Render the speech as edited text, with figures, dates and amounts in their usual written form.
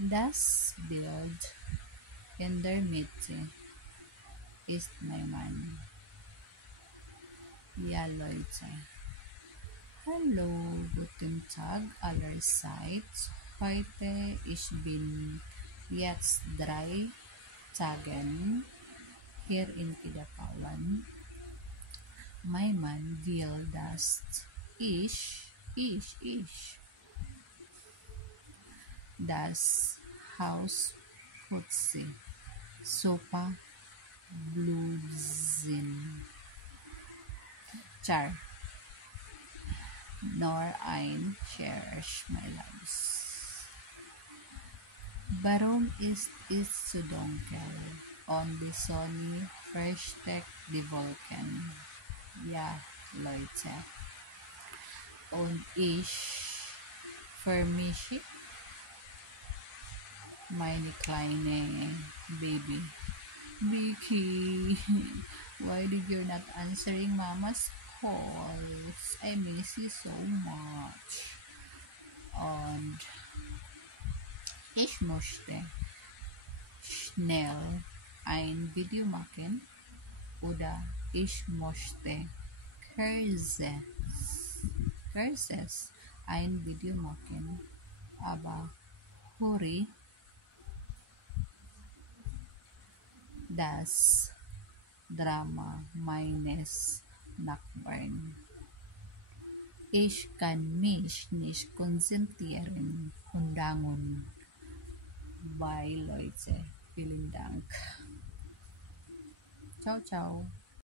Das Bild in der Mitte ist mein Mann. Ja, Leute. Hallo, guten Tag allerseits. Heute ich bin jetzt 3 Tagen hier in Kidapawan. Mein Mann will, dass ich das Haus putze. Sopa Bluesen. Char. Nor ein cherish my loves. Warum ist es so dunkel? On die Sonne versteckt die Wolken. Ja, Leute. Und ich vermische meine kleine Baby. Vicky, why did you not answering Mama's calls? I miss you so much. Und ich möchte schnell ein Video machen oder ich möchte Curses ein Video machen, aber hurry, das Drama meines Nachbarn. Ich kann mich nicht konzentrieren. Undangon. Bye, Leute. Vielen Dank. Ciao, ciao.